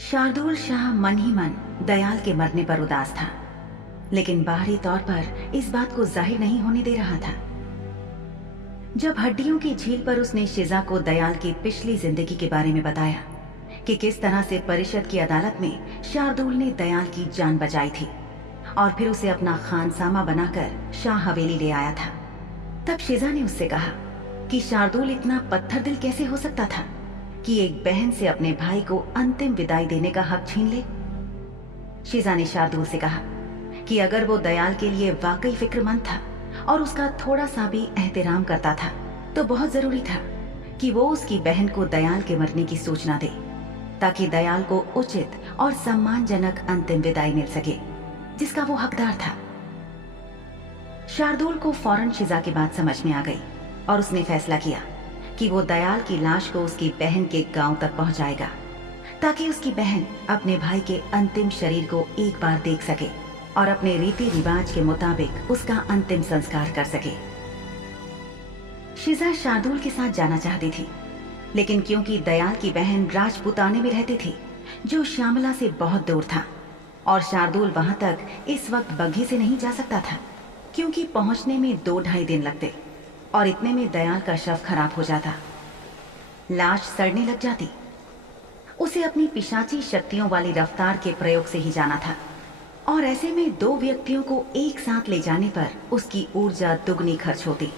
शार्दुल शाह मन ही मन दयाल के मरने पर उदास था, लेकिन बाहरी तौर पर इस बात को जाहिर नहीं होने दे रहा था। जब हड्डियों की झील पर उसने शिजा को दयाल की पिछली जिंदगी के बारे में बताया कि किस तरह से परिषद की अदालत में शार्दुल ने दयाल की जान बचाई थी और फिर उसे अपना खानसामा बनाकर शाह हवेली ले आया था, तब शिजा ने उससे कहा कि शार्दुल इतना पत्थर दिल कैसे हो सकता था कि एक बहन से अपने भाई को अंतिम विदाई देने का हक छीन ले। शिजा ने शार्दुल से कहा कि अगर वो दयाल के लिए वाकई फिक्रमंद था और उसका थोड़ा सा भी एहतराम करता था तो बहुत जरूरी था कि वो उसकी बहन को दयाल के मरने की सूचना दे, ताकि दयाल को उचित और सम्मानजनक अंतिम विदाई मिल सके जिसका वो हकदार था। शार्दुल को फौरन शिजा की बात समझ में आ गई और उसने फैसला किया कि वो दयाल की लाश को उसकी बहन के गांव तक पहुंचाएगा, ताकि उसकी बहन अपने भाई के अंतिम शरीर को एक बार देख सके और अपने रीति रिवाज के मुताबिक उसका अंतिम संस्कार कर सके। शिजा शार्दुल के साथ जाना चाहती थी, लेकिन क्योंकि दयाल की बहन राजपुताने में रहती थी जो श्यामला से बहुत दूर था और शार्दुल वहां तक इस वक्त बग्घी से नहीं जा सकता था, क्योंकि पहुंचने में 2-2.5 दिन लगते और इतने में दयाल का शव खराब हो जाता, लाश सड़ने लग जाती। उसे अपनी पिशाची शक्तियों वाली रफ्तार के प्रयोग से ही जाना था और ऐसे में 2 व्यक्तियों को एक साथ ले जाने पर उसकी ऊर्जा दुगनी खर्च होती,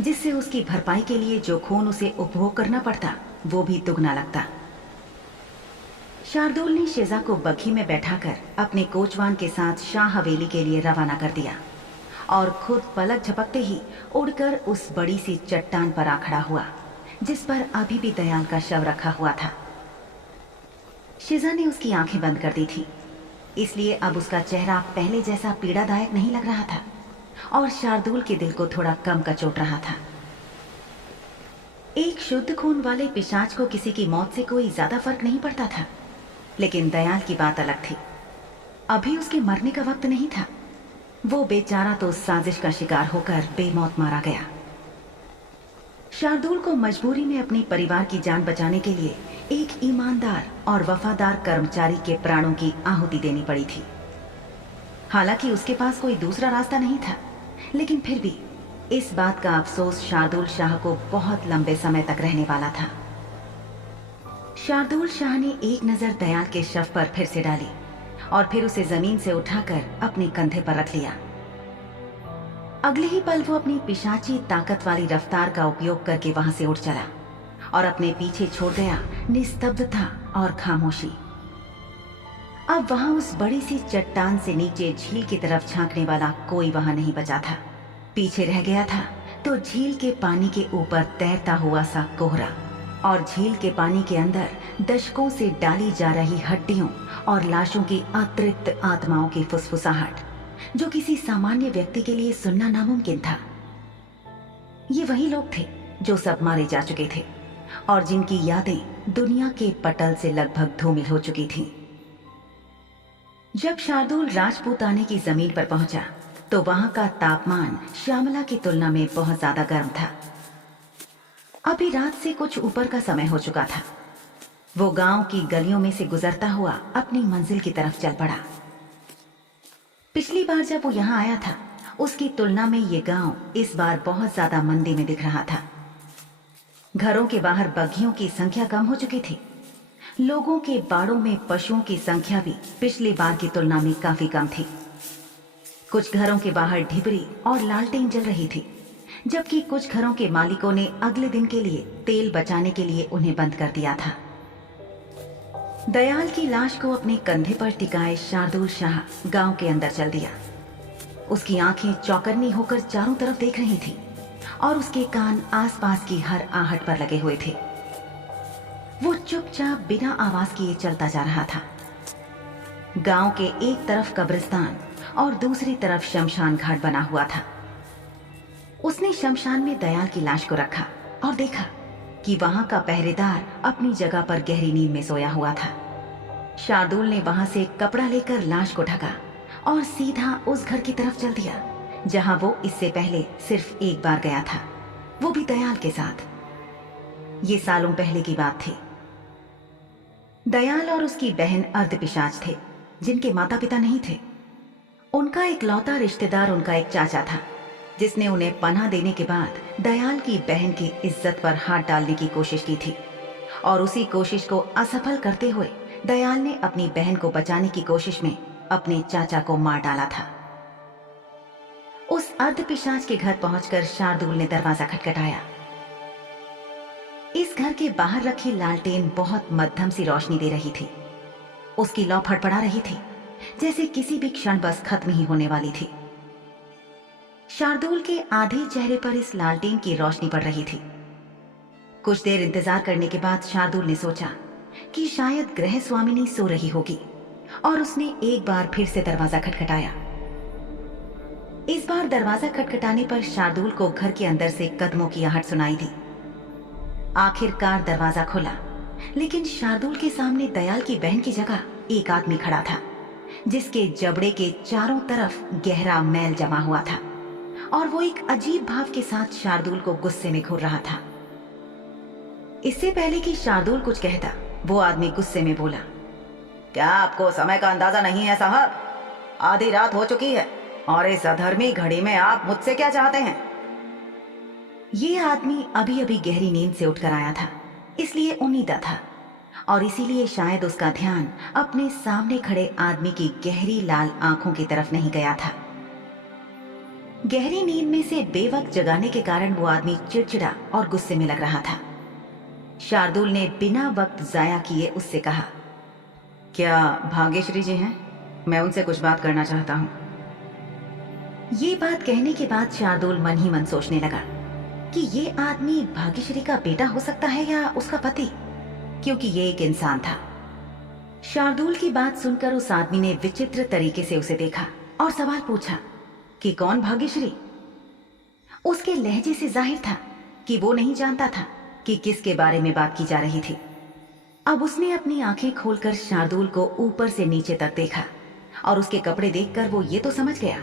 जिससे उसकी भरपाई के लिए जो खून उसे उपभोग करना पड़ता वो भी दुगना लगता। शार्दुल ने शिजा को बग्घी में बैठाकर अपने कोचवान के साथ शाह हवेली के लिए रवाना कर दिया और खुद पलक झपकते ही उड़कर उस बड़ी सी चट्टान पर आ खड़ा हुआ जिस पर अभी भी दयाल का शव रखा हुआ था। शिजा ने उसकी आंखें बंद कर दी थी, इसलिए अब उसका चेहरा पहले जैसा पीड़ादायक नहीं लग रहा था और शार्दुल के दिल को थोड़ा कम कचोट रहा था। एक शुद्ध खून वाले पिशाच को किसी की मौत से कोई ज्यादा फर्क नहीं पड़ता था, लेकिन दयाल की बात अलग थी। अभी उसके मरने का वक्त नहीं था, वो बेचारा तो साजिश का शिकार होकर बेमौत मारा गया। शार्दुल को मजबूरी में अपने परिवार की जान बचाने के लिए एक ईमानदार और वफादार कर्मचारी के प्राणों की आहुति देनी पड़ी थी। हालांकि उसके पास कोई दूसरा रास्ता नहीं था, लेकिन फिर भी इस बात का अफसोस शार्दुल शाह को बहुत लंबे समय तक रहने वाला था। शार्दुल शाह ने एक नजर दयाल के शव पर फिर से डाली और फिर उसे जमीन से उठाकर अपने कंधे पर रख लिया। अगले ही पल वो अपनी पिशाची ताकत वाली रफ्तार का उपयोग करके वहां से उठ चला और अपने पीछे छोड़ गया निस्तब्धता और खामोशी। अब वहां उस बड़ी सी चट्टान से नीचे झील की तरफ झांकने वाला कोई वहां नहीं बचा था। पीछे रह गया था तो झील के पानी के ऊपर तैरता हुआ सा कोहरा और झील के पानी के अंदर दशकों से डाली जा रही हड्डियों और लाशों की अतृप्त आत्माओं की फुसफुसाहट, जो किसी सामान्य व्यक्ति के लिए सुनना नामुमकिन था। ये वही लोग थे जो सब मारे जा चुके थे और जिनकी यादें दुनिया के पटल से लगभग धूमिल हो चुकी थीं। जब शार्दुल राजपूताने की जमीन पर पहुंचा तो वहां का तापमान श्यामला की तुलना में बहुत ज्यादा गर्म था। अभी रात से कुछ ऊपर का समय हो चुका था। वो गांव की गलियों में से गुजरता हुआ अपनी मंजिल की तरफ चल पड़ा। पिछली बार जब वो यहाँ आया था उसकी तुलना में ये गांव इस बार बहुत ज्यादा मंदी में दिख रहा था। घरों के बाहर बग्घियों की संख्या कम हो चुकी थी। लोगों के बाड़ों में पशुओं की संख्या भी पिछली बार की तुलना में काफी कम थी। कुछ घरों के बाहर ढिबरी और लालटेन जल रही थी, जबकि कुछ घरों के मालिकों ने अगले दिन के लिए तेल बचाने के लिए उन्हें बंद कर दिया था। दयाल की लाश को अपने कंधे पर टिकाए शार्दुल शाह गांव के अंदर चल दिया। उसकी आंखें चौकन्नी होकर चारों तरफ देख रही थीं और उसके कान आसपास की हर आहट पर लगे हुए थे। वो चुपचाप बिना आवाज किए चलता जा रहा था। गांव के एक तरफ कब्रिस्तान और दूसरी तरफ शमशान घाट बना हुआ था। उसने शमशान में दयाल की लाश को रखा और देखा कि वहां का पहरेदार अपनी जगह पर गहरी नींद में सोया हुआ था। शार्दुल ने वहां से कपड़ा लेकर लाश को ढका और सीधा उस घर की तरफ चल दिया जहां वो इससे पहले सिर्फ एक बार गया था, वो भी दयाल के साथ। ये सालों पहले की बात थी। दयाल और उसकी बहन अर्धपिशाच थे, जिनके माता पिता नहीं थे। उनका इकलौता रिश्तेदार उनका एक चाचा था, जिसने उन्हें पनाह देने के बाद दयाल की बहन की इज्जत पर हाथ डालने की कोशिश की थी, और उसी कोशिश को असफल करते हुए दयाल ने अपनी बहन को बचाने की कोशिश में अपने चाचा को मार डाला था। उस अर्धपिशाच के घर पहुंचकर शार्दुल ने दरवाजा खटखटाया। इस घर के बाहर रखी लालटेन बहुत मध्यम सी रोशनी दे रही थी। उसकी लौ फड़फड़ा रही थी, जैसे किसी भी क्षण बस खत्म ही होने वाली थी। शार्दुल के आधे चेहरे पर इस लालटेन की रोशनी पड़ रही थी। कुछ देर इंतजार करने के बाद शार्दुल ने सोचा कि शायद गृह स्वामिनी सो रही होगी, और उसने एक बार फिर से दरवाजा खटखटाया। इस बार दरवाजा खटखटाने पर शार्दुल को घर के अंदर से कदमों की आहट सुनाई दी। आखिरकार दरवाजा खुला, लेकिन शार्दुल के सामने दयाल की बहन की जगह एक आदमी खड़ा था, जिसके जबड़े के चारों तरफ गहरा मैल जमा हुआ था, और वो एक अजीब भाव के साथ शार्दुल को गुस्से में घूर रहा था। इससे पहले कि शार्दुल कुछ कहता, वो आदमी गुस्से में बोला, क्या आपको समय का अंदाजा नहीं है साहब? आधी रात हो चुकी है, और इस अधर्मी घड़ी में आप मुझसे क्या चाहते हैं? ये आदमी अभी अभी गहरी नींद से उठकर आया था, इसलिए उम्मीदा था, और इसीलिए शायद उसका ध्यान अपने सामने खड़े आदमी की गहरी लाल आंखों की तरफ नहीं गया था। गहरी नींद में से बेवक्त जगाने के कारण वो आदमी चिड़चिड़ा और गुस्से में लग रहा था। शार्दुल ने बिना वक्त जाया किए उससे कहा, क्या भाग्यश्री जी हैं? मैं उनसे कुछ बात करना चाहता हूं। ये बात कहने के बाद शार्दुल मन ही मन सोचने लगा कि ये आदमी भाग्यश्री का बेटा हो सकता है या उसका पति, क्योंकि ये एक इंसान था। शार्दुल की बात सुनकर उस आदमी ने विचित्र तरीके से उसे देखा और सवाल पूछा कि कौन भाग्यश्री? उसके लहजे से जाहिर था कि वो नहीं जानता था कि किसके बारे में बात की जा रही थी। अब उसने अपनी आंखें खोलकर शार्दुल को ऊपर से नीचे तक देखा, और उसके कपड़े देखकर वो ये तो समझ गया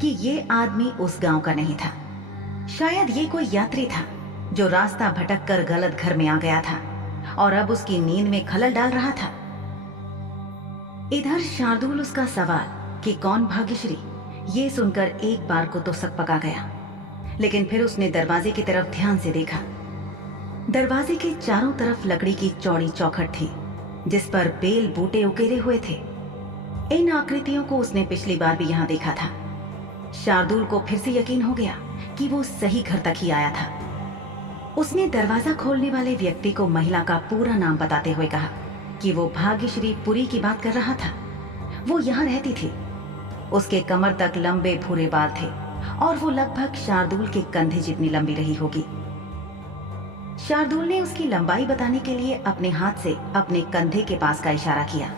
कि ये आदमी उस गांव का नहीं था। शायद ये कोई यात्री था जो रास्ता भटक कर गलत घर में आ गया था और अब उसकी नींद में खलल डाल रहा था। इधर शार्दुल उसका सवाल कि कौन भाग्यश्री, ये सुनकर एक बार को तो सक पका गया, लेकिन फिर उसने दरवाजे की तरफ ध्यान से देखा। दरवाजे के चारों तरफ लकड़ी की चौड़ी चौखट थी, जिस पर बेल बूटे उकेरे हुए थे। इन आकृतियों को उसने पिछली बार भी यहाँ देखा था। शार्दुल को फिर से यकीन हो गया कि वो सही घर तक ही आया था। उसने दरवाजा खोलने वाले व्यक्ति को महिला का पूरा नाम बताते हुए कहा कि वो भाग्यश्री पुरी की बात कर रहा था। वो यहाँ रहती थी। उसके कमर तक लंबे भूरे बाल थे और वो लगभग शार्दुल के कंधे जितनी लंबी रही होगी। शार्दुल ने उसकी लंबाई बताने के लिए अपने हाथ से अपने कंधे के पास का इशारा किया।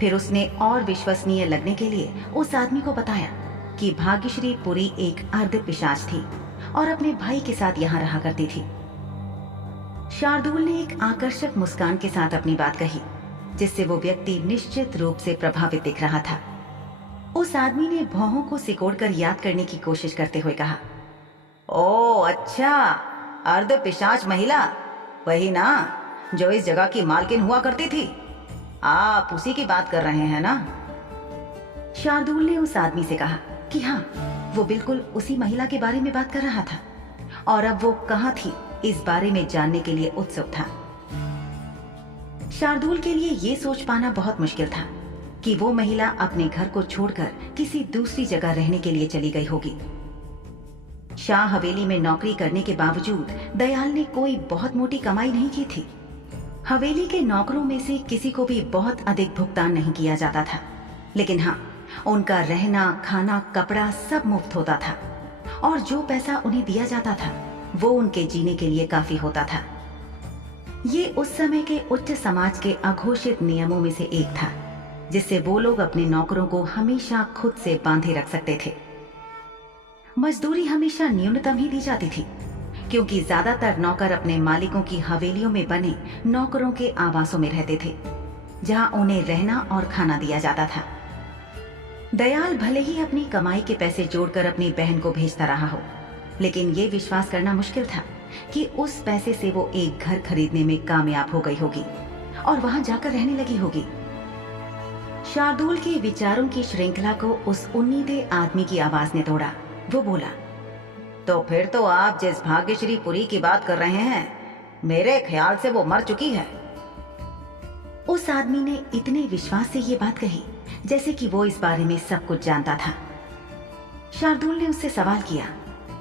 फिर उसने और विश्वसनीय लगने के लिए उस आदमी को बताया कि भाग्यश्री पुरी एक अर्धपिशाच थी और अपने भाई के साथ यहाँ रहा करती थी। शार्दुल ने एक आकर्षक मुस्कान के साथ अपनी बात कही, जिससे वो व्यक्ति निश्चित रूप से प्रभावित दिख रहा था। उस आदमी ने भौहों को सिकोड़कर याद करने की कोशिश करते हुए कहा, ओ अच्छा, अर्धपिशाच महिला, वही ना जो इस जगह की मालकिन हुआ करती थी। आप उसी की बात कर रहे हैं ना? शार्दुल ने उस आदमी से कहा कि हाँ, वो बिल्कुल उसी महिला के बारे में बात कर रहा था, और अब वो कहाँ थी इस बारे में जानने के लिए उत्सुक था। शार्दुल के लिए ये सोच पाना बहुत मुश्किल था कि वो महिला अपने घर को छोड़कर किसी दूसरी जगह रहने के लिए चली गई होगी। शाह हवेली में नौकरी करने के बावजूद दयाल ने कोई बहुत मोटी कमाई नहीं की थी। हवेली के नौकरों में से किसी को भी बहुत अधिक भुगतान नहीं किया जाता था, लेकिन हाँ, उनका रहना, खाना, कपड़ा सब मुफ्त होता था, और जो पैसा उन्हें दिया जाता था वो उनके जीने के लिए काफी होता था। ये उस समय के उच्च समाज के अघोषित नियमों में से एक था, जिससे वो लोग अपने नौकरों को हमेशा खुद से बांधे रख सकते थे। मजदूरी हमेशा न्यूनतम ही दी जाती थी, क्योंकि ज्यादातर नौकर अपने मालिकों की हवेलियों में बने नौकरों के आवासों में रहते थे, जहां उन्हें रहना और खाना दिया जाता था। दयाल भले ही अपनी कमाई के पैसे जोड़कर अपनी बहन को भेजता रहा हो, लेकिन ये विश्वास करना मुश्किल था कि उस पैसे से वो एक घर खरीदने में कामयाब हो गई होगी, और वहां जाकर रहने लगी होगी। शार्दुल के विचारों की श्रृंखला को उस उम्मीदे आदमी की आवाज ने तोड़ा। वो बोला, तो फिर तो आप जिस भाग्यश्री पुरी की बात कर रहे हैं, मेरे ख्याल से वो मर चुकी है। उस आदमी ने इतने विश्वास से ये बात कही जैसे कि वो इस बारे में सब कुछ जानता था। शार्दुल ने उससे सवाल किया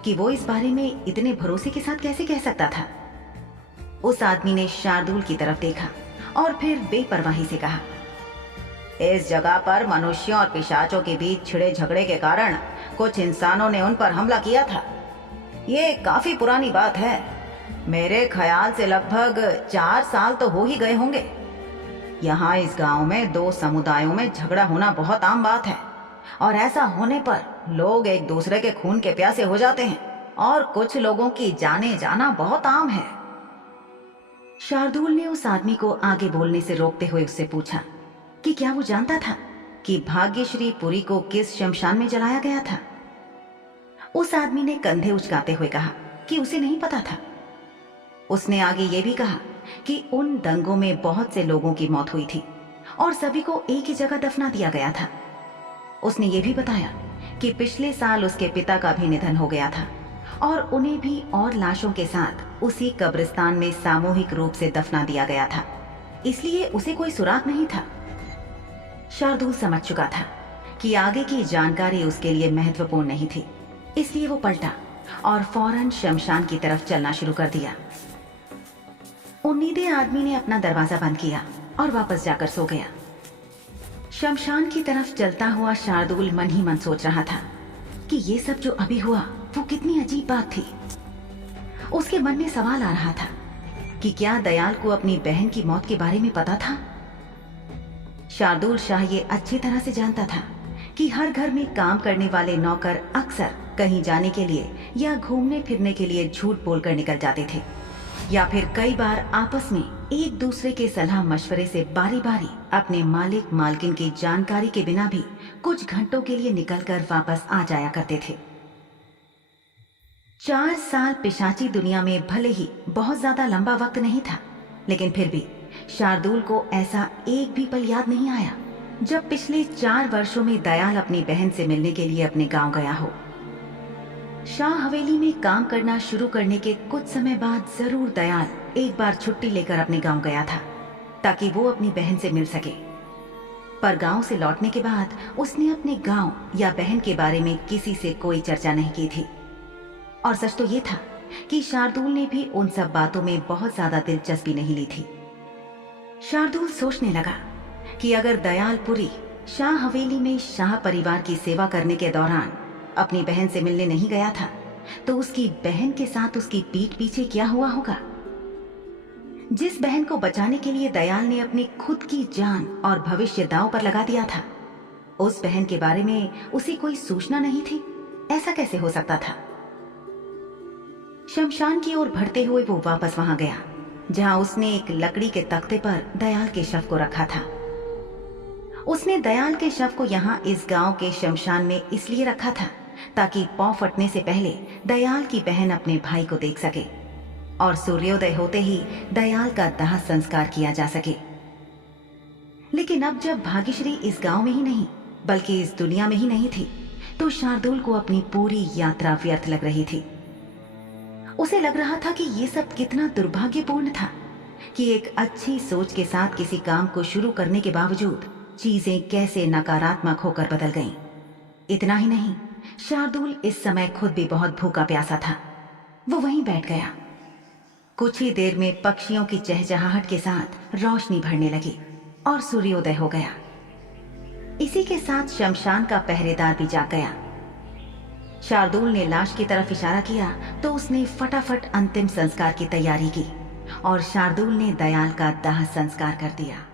कि वो इस बारे में इतने भरोसे के साथ कैसे कह सकता था। उस आदमी ने शार्दुल की तरफ देखा और फिर बेपरवाही से कहा, इस जगह पर मनुष्यों और पिशाचों के बीच छिड़े झगड़े के कारण कुछ इंसानों ने उन पर हमला किया था। ये काफी पुरानी बात है, मेरे ख्याल से लगभग 4 साल तो हो ही गए होंगे। यहाँ इस गांव में 2 समुदायों में झगड़ा होना बहुत आम बात है और ऐसा होने पर लोग एक दूसरे के खून के प्यासे हो जाते हैं और कुछ लोगों की जाने जाना बहुत आम है। शार्दुल ने उस आदमी को आगे बोलने से रोकते हुए उससे पूछा कि क्या वो जानता था कि भाग्यश्री पुरी को किस शमशान में जलाया गया था। उस आदमी ने कंधे उचकाते हुए कहा कि उसे नहीं पता था। उसने आगे ये भी कहा कि उन दंगों में बहुत से लोगों की मौत हुई थी और सभी को एक ही जगह दफना दिया गया था। उसने ये भी बताया कि पिछले साल उसके पिता का भी निधन हो गया था और उन्हें भी और लाशों के साथ उसी कब्रिस्तान में सामूहिक रूप से दफना दिया गया था, इसलिए उसे कोई सुराग नहीं था। शार्दुल समझ चुका था कि आगे की जानकारी उसके लिए महत्वपूर्ण नहीं थी, इसलिए वो पलटा और फौरन शमशान की तरफ चलना शुरू कर दिया। उम्मीदे आदमी ने अपना दरवाजा बंद किया और वापस जाकर सो गया। शमशान की तरफ चलता हुआ शार्दुल मन ही मन सोच रहा था कि ये सब जो अभी हुआ वो कितनी अजीब बात थी। उसके मन में सवाल आ रहा था कि क्या दयाल को अपनी बहन की मौत के बारे में पता था। शार्दुल शाह ये अच्छी तरह से जानता था कि हर घर में काम करने वाले नौकर अक्सर कहीं जाने के लिए या घूमने फिरने के लिए झूठ बोलकर निकल जाते थे या फिर कई बार आपस में एक दूसरे के सलाह मशवरे से बारी बारी अपने मालिक मालकिन की जानकारी के बिना भी कुछ घंटों के लिए निकलकर वापस आ जाया करते थे। 4 साल पिशाची दुनिया में भले ही बहुत ज्यादा लंबा वक्त नहीं था, लेकिन फिर भी शार्दुल को ऐसा एक भी पल याद नहीं आया जब पिछले 4 वर्षों में दयाल अपनी बहन से मिलने के लिए अपने गांव गया हो। शाह हवेली में काम करना शुरू करने के कुछ समय बाद जरूर दयाल एक बार छुट्टी लेकर अपने गांव गया था ताकि वो अपनी बहन से मिल सके। पर गांव से लौटने के बाद उसने अपने गांव या बहन के बारे में किसी से कोई चर्चा नहीं की थी। और सच तो ये था कि शार्दुल ने भी उन सब बातों में बहुत ज्यादा दिलचस्पी नहीं ली थी। शार्दुल सोचने लगा कि अगर दयालपुरी शाह हवेली में शाह परिवार की सेवा करने के दौरान अपनी बहन से मिलने नहीं गया था तो उसकी बहन के साथ उसकी पीठ पीछे क्या हुआ होगा। जिस बहन को बचाने के लिए दयाल ने अपनी खुद की जान और भविष्य दांव पर लगा दिया था, उस बहन के बारे में उसे कोई सूचना नहीं थी। ऐसा कैसे हो सकता था। शमशान की ओर बढ़ते हुए वो वापस वहां गया जहां उसने एक लकड़ी के तख्ते पर दयाल के शव को रखा था। उसने दयाल के शव को यहाँ इस गांव के शमशान में इसलिए रखा था ताकि पौ फटने से पहले दयाल की बहन अपने भाई को देख सके और सूर्योदय होते ही दयाल का दाह संस्कार किया जा सके। लेकिन अब जब भाग्यश्री इस गांव में ही नहीं बल्कि इस दुनिया में ही नहीं थी तो शार्दुल को अपनी पूरी यात्रा व्यर्थ लग रही थी। उसे लग रहा था कि ये सब कितना दुर्भाग्यपूर्ण था कि एक अच्छी सोच के साथ किसी काम को शुरू करने के बावजूद चीजें कैसे नकारात्मक होकर बदल गईं। इतना ही नहीं, शार्दुल इस समय खुद भी बहुत भूखा प्यासा था। वो वहीं बैठ गया। कुछ ही देर में पक्षियों की चहचहाहट के साथ रोशनी भरने लगी और सूर्योदय हो गया। इसी के साथ शमशान का पहरेदार भी जाग गया। शार्दुल ने लाश की तरफ इशारा किया तो उसने फटाफट अंतिम संस्कार की तैयारी की और शार्दुल ने दयाल का दाह संस्कार कर दिया।